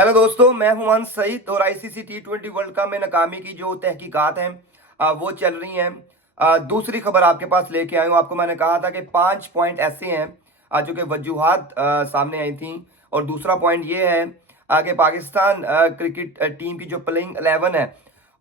Hello दोस्तों, मैं हुमान सईद और आईसीसी T20 वर्ल्ड कप में नाकामी की जो तहकीकात हैं वो चल रही हैं। दूसरी खबर आपके पास लेके आया हूँ। आपको मैंने कहा था कि 5 पॉइंट ऐसे हैं जो कि वजूहात सामने आई थी। और दूसरा पॉइंट ये है कि पाकिस्तान क्रिकेट टीम की जो प्लेइंग 11 है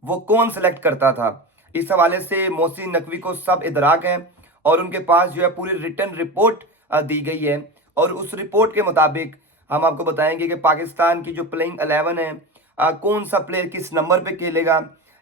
वो कौन सेलेक्ट करता था। इस हवाले से मोहसिन नकवी को सब इदराक है और उनके पास जो है पूरी रिटर्न रिपोर्ट दी गई है। और उस रिपोर्ट के मुताबिक हम आपको बताएंगे कि पाकिस्तान की जो प्लेइंग 11 है कौन सा प्लेयर किस नंबर पे खेलेगा।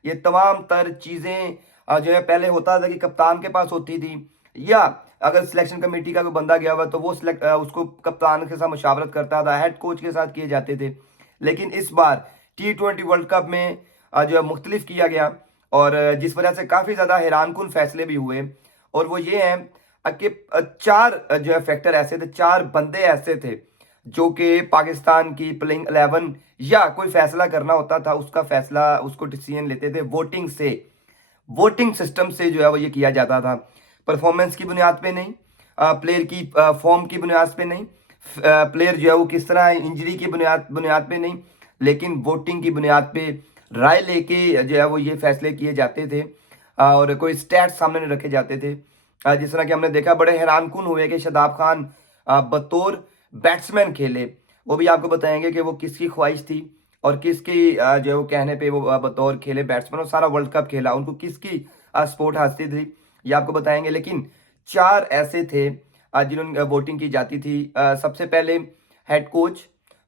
ये तमाम तर चीज़ें जो है पहले होता था कि कप्तान के पास होती थी, या अगर सिलेक्शन कमेटी का कोई बंदा गया हुआ तो वो उसको कप्तान के साथ मशावरत करता था, हेड कोच के साथ किए जाते थे। लेकिन इस बार T20 वर्ल्ड कप में जो है मुख्तलिफ किया गया और जिस वजह से काफ़ी ज़्यादा हैरानकुन फैसले भी हुए। और वो ये हैं कि चार जो है फैक्टर ऐसे थे, चार बंदे ऐसे थे जो कि पाकिस्तान की प्लेइंग 11 या कोई फैसला करना होता था उसका फैसला उसको डिसीजन लेते थे वोटिंग से। वोटिंग सिस्टम से जो है वो ये किया जाता था, परफॉर्मेंस की बुनियाद पे नहीं, प्लेयर की फॉर्म की बुनियाद पे नहीं, प्लेयर जो है वो किस तरह इंजरी की बुनियाद बुनियाद पे नहीं, लेकिन वोटिंग की बुनियाद पे राय लेके जो है वो ये फैसले किए जाते थे। और कोई स्टैट सामने नहीं रखे जाते थे। जिस तरह कि हमने देखा, बड़े हैरानकुन हुए कि शादाब खान बतौर बैट्समैन खेले। वो भी आपको बताएंगे कि वो किसकी ख्वाहिश थी और किसकी जो है वो कहने पे वो बतौर खेले बैट्समैन और सारा वर्ल्ड कप खेला, उनको किसकी सपोर्ट हासिल थी ये आपको बताएंगे। लेकिन चार ऐसे थे जिन्होंने वोटिंग की जाती थी। सबसे पहले हेड कोच,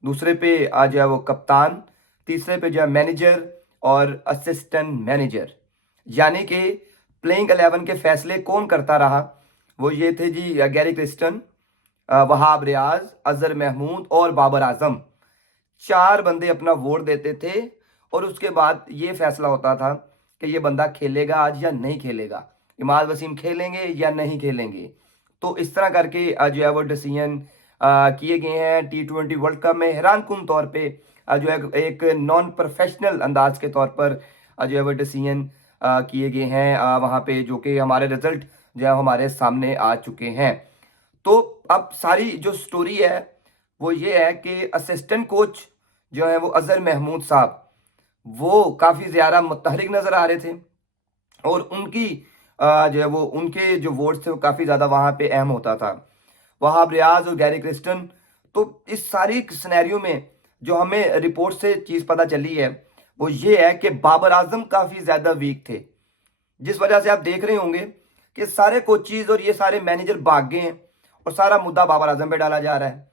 दूसरे पे जो है वो कप्तान, तीसरे पे जो है मैनेजर और असिस्टेंट मैनेजर। यानी कि प्लेइंग 11 के फैसले कौन करता रहा, वो ये थे जी गैरी क्रिस्टन, वहाब रियाज, अजहर महमूद और बाबर आजम। चार बंदे अपना वोट देते थे और उसके बाद ये फैसला होता था कि ये बंदा खेलेगा आज या नहीं खेलेगा, इमाद वसीम खेलेंगे या नहीं खेलेंगे। तो इस तरह करके जो है वो डिसीजन किए गए हैं T20 वर्ल्ड कप में। हैरान कुन तौर पे जो है एक नॉन प्रोफेशनल अंदाज के तौर पर जो है वो डिसीजन किए गए हैं वहाँ पे, जो कि हमारे रिजल्ट जो है हमारे सामने आ चुके हैं। तो अब सारी जो स्टोरी है वो ये है कि असिस्टेंट कोच जो है वो अजहर महमूद साहब, वो काफ़ी ज़्यादा मुतहरिक नज़र आ रहे थे और उनकी जो है वो उनके जो वोट्स थे वो काफ़ी ज़्यादा वहाँ पे अहम होता था, वहाब रियाज और गैरी क्रिस्टन। तो इस सारी सिनेरियो में जो हमें रिपोर्ट से चीज़ पता चली है वो ये है कि बाबर आजम काफ़ी ज़्यादा वीक थे, जिस वजह से आप देख रहे होंगे कि सारे कोचीज और ये सारे मैनेजर भाग गए हैं और सारा मुद्दा बाबर आजम पे डाला जा रहा है।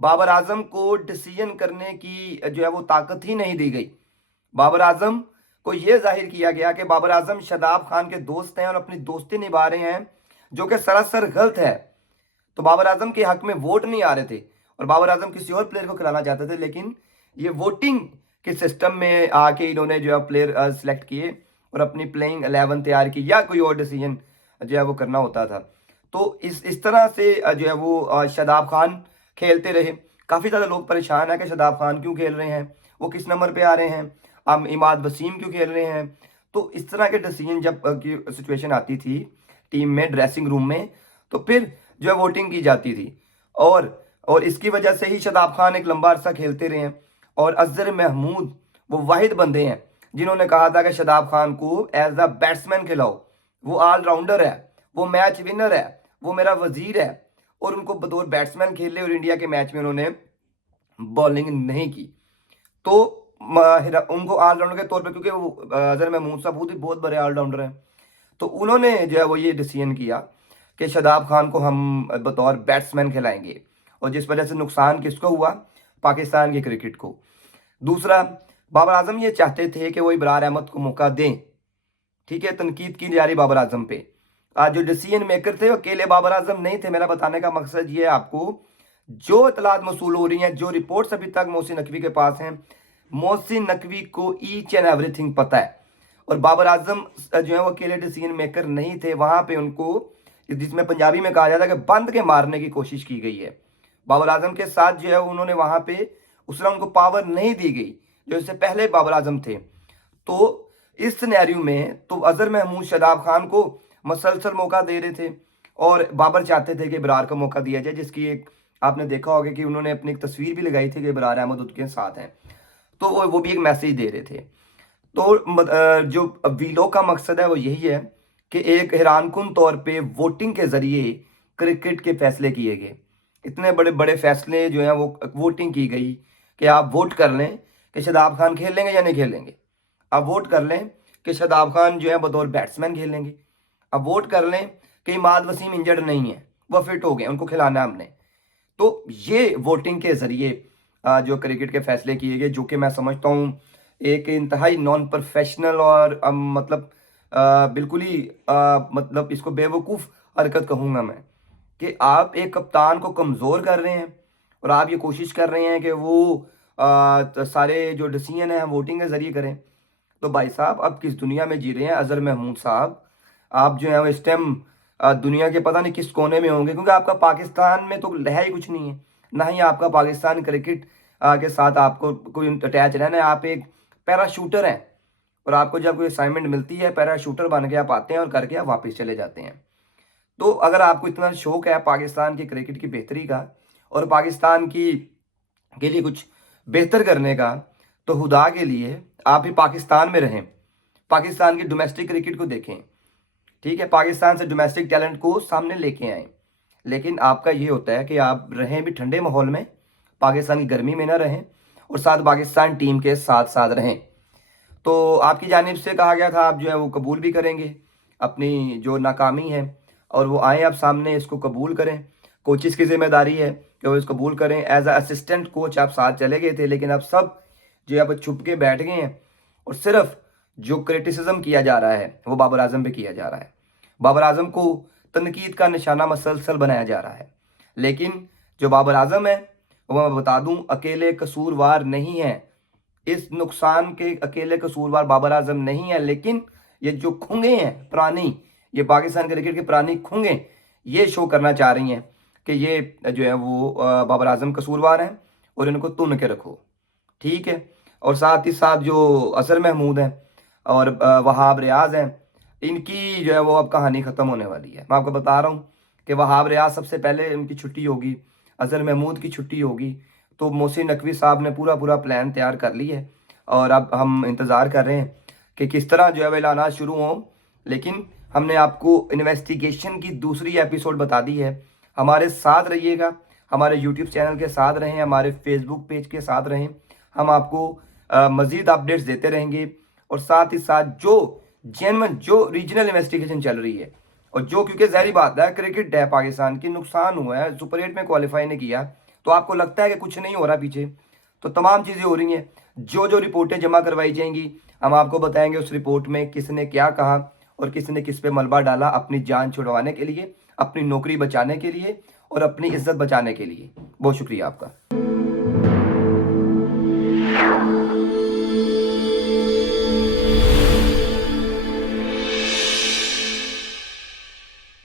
बाबर आजम को डिसीजन करने की जो है वो ताकत ही नहीं दी गई। बाबर आजम को यह जाहिर किया गया कि बाबर आजम शादाब खान के दोस्त हैं और अपनी दोस्ती निभा रहे हैं, जो कि सरासर गलत है। तो बाबर आजम के हक में वोट नहीं आ रहे थे और बाबर आजम किसी और प्लेयर को खिलाना चाहते थे, लेकिन ये वोटिंग के सिस्टम में आके इन्होंने जो है प्लेयर सिलेक्ट किए और अपनी प्लेइंग 11 तैयार की, या कोई और डिसीजन जो है वो करना होता था। तो इस तरह से जो है वो शादाब खान खेलते रहे। काफ़ी ज़्यादा लोग परेशान है कि शादाब खान क्यों खेल रहे हैं, वो किस नंबर पे आ रहे हैं, हम इमाद वसीम क्यों खेल रहे हैं। तो इस तरह के डिसीजन जब की सिचुएशन आती थी टीम में, ड्रेसिंग रूम में, तो फिर जो है वोटिंग की जाती थी। और इसकी वजह से ही शादाब खान एक लंबा अरसा खेलते रहे हैं। और अजहर महमूद वो वाहिद बंदे हैं जिन्होंने कहा था कि शादाब खान को एज अ बैट्समैन खिलाओ, वो ऑलराउंडर है, वो मैच विनर है, वो मेरा वजीर है। और उनको बतौर बैट्समैन खेले और इंडिया के मैच में उन्होंने बॉलिंग नहीं की। तो उनको ऑलराउंडर के तौर पे, क्योंकि वो अजहर महमूद साहब खुद ही बहुत बड़े ऑलराउंडर हैं, तो उन्होंने जो है वो ये डिसीजन किया कि शादाब खान को हम बतौर बैट्समैन खिलाएंगे। और जिस वजह से नुकसान किसको हुआ, पाकिस्तान की क्रिकेट को। दूसरा, बाबर आजम ये चाहते थे कि वो इब्रार अहमद को मौका दें। ठीक है, तनकीद की जा रही बाबर आजम पे। आज जो डिसीजन मेकर थे वो अकेले बाबर आजम नहीं थे। मेरा बताने का मकसद ये है आपको, जो इतलात मसूल हो रही हैं, जो रिपोर्ट्स अभी तक मोहसिन नकवी के पास हैं, मोहसिन नकवी को ईच एंड एवरीथिंग पता है। और बाबर आजम जो है वो अकेले डिसीजन मेकर नहीं थे। वहां पे उनको, जिसमें पंजाबी में कहा जाता है कि बंद के मारने की कोशिश की गई है। बाबर आजम के साथ जो है उन्होंने वहां पे उस तरह उनको पावर नहीं दी गई जो इससे पहले बाबर आजम थे। तो इस सिनेरियो में तो अजहर महमूद शादाब खान को मसलसल मौका दे रहे थे और बाबर चाहते थे कि इब्रार को मौका दिया जाए, जिसकी एक आपने देखा होगा कि उन्होंने अपनी एक तस्वीर भी लगाई थी कि इब्रार अहमद उनके साथ हैं। तो वो भी एक मैसेज दे रहे थे। तो जो वीलॉग का मकसद है वो यही है कि एक हैरानकुन तौर पे वोटिंग के ज़रिए क्रिकेट के फैसले किए गए। इतने बड़े बड़े फैसले जो हैं वो वोटिंग की गई कि आप वोट कर लें कि शादाब खान खेल लेंगे या नहीं खेलेंगे। आप वोट कर लें कि शादाब खान जो है बतौर बैट्समैन खेलेंगे। अब वोट कर लें कि इमाद वसीम इंजर्ड नहीं है, वो फिट हो गए, उनको खिलाना है हमने। तो ये वोटिंग के ज़रिए जो क्रिकेट के फैसले किए गए, जो कि मैं समझता हूँ एक इंतहाई नॉन प्रोफेशनल और मतलब बिल्कुल ही मतलब इसको बेवकूफ़ हरकत कहूँगा मैं, कि आप एक कप्तान को कमज़ोर कर रहे हैं और आप ये कोशिश कर रहे हैं कि वो तो सारे जो डिसीजन है हम वोटिंग के ज़रिए करें। तो भाई साहब अब किस दुनिया में जी रहे हैं अज़हर महमूद साहब? आप जो है वो इस टाइम दुनिया के पता नहीं किस कोने में होंगे, क्योंकि आपका पाकिस्तान में तो है ही कुछ नहीं है, ना ही आपका पाकिस्तान क्रिकेट के साथ आपको कोई अटैच रहना है। आप एक पैराशूटर हैं और आपको जब कोई असाइनमेंट मिलती है पैराशूटर बन के आप आते हैं और करके आप वापस चले जाते हैं। तो अगर आपको इतना शौक है पाकिस्तान की क्रिकेट की बेहतरी का और पाकिस्तान की के लिए कुछ बेहतर करने का, तो खुदा के लिए आप ही पाकिस्तान में रहें, पाकिस्तान की डोमेस्टिक क्रिकेट को देखें, ठीक है, पाकिस्तान से डोमेस्टिक टैलेंट को सामने लेके आएँ। लेकिन आपका ये होता है कि आप रहें भी ठंडे माहौल में, पाकिस्तान की गर्मी में ना रहें और साथ पाकिस्तान टीम के साथ साथ रहें। तो आपकी जानिब से कहा गया था आप जो है वो कबूल भी करेंगे अपनी जो नाकामी है और वो आएँ आप सामने, इसको कबूल करें। कोचेस की जिम्मेदारी है कि वो इसको कबूल करें। एज अ असिस्टेंट कोच आप साथ चले गए थे, लेकिन अब सब जो है अब छुप के बैठ गए हैं और सिर्फ जो क्रिटिसिज्म किया जा रहा है वो बाबर आजम पे किया जा रहा है। बाबर आजम को तनकीद का निशाना मसलसल बनाया जा रहा है। लेकिन जो बाबर आजम है वो मैं बता दूं अकेले कसूरवार नहीं है, इस नुकसान के अकेले कसूरवार बाबर आजम नहीं है। लेकिन ये जो खुंगे हैं पुरानी, ये पाकिस्तान क्रिकेट के पुरानी खुंगे ये शो करना चाह रही हैं कि ये जो है वो बाबर आजम कसूरवार हैं और इनको तुन के रखो, ठीक है। और साथ ही साथ जो अजहर महमूद हैं और वहाब रियाज हैं, इनकी जो है वो अब कहानी ख़त्म होने वाली है। मैं आपको बता रहा हूँ कि वहाब रियाज सबसे पहले इनकी छुट्टी होगी, अजहर महमूद की छुट्टी होगी। तो मोहसिन नकवी साहब ने पूरा पूरा प्लान तैयार कर लिया है और अब हम इंतज़ार कर रहे हैं कि किस तरह जो है वो ऐलानात शुरू हों। लेकिन हमने आपको इन्वेस्टिगेशन की दूसरी एपिसोड बता दी है। हमारे साथ रहिएगा, हमारे यूट्यूब चैनल के साथ रहें, हमारे फेसबुक पेज के साथ रहें। हम आपको मज़ीद अपडेट्स देते रहेंगे और साथ ही साथ जो जेन्युइन जो रीजनल इन्वेस्टिगेशन चल रही है और जो, क्योंकि ज़ाहिर बात है क्रिकेट है पाकिस्तान की, नुकसान हुआ है, सुपर 8 में क्वालिफाई नहीं किया, तो आपको लगता है कि कुछ नहीं हो रहा पीछे, तो तमाम चीज़ें हो रही हैं। जो जो रिपोर्टें जमा करवाई जाएंगी हम आपको बताएंगे उस रिपोर्ट में किसने क्या कहा और किसने किस पे मलबा डाला अपनी जान छुड़वाने के लिए, अपनी नौकरी बचाने के लिए और अपनी इज्जत बचाने के लिए। बहुत शुक्रिया आपका।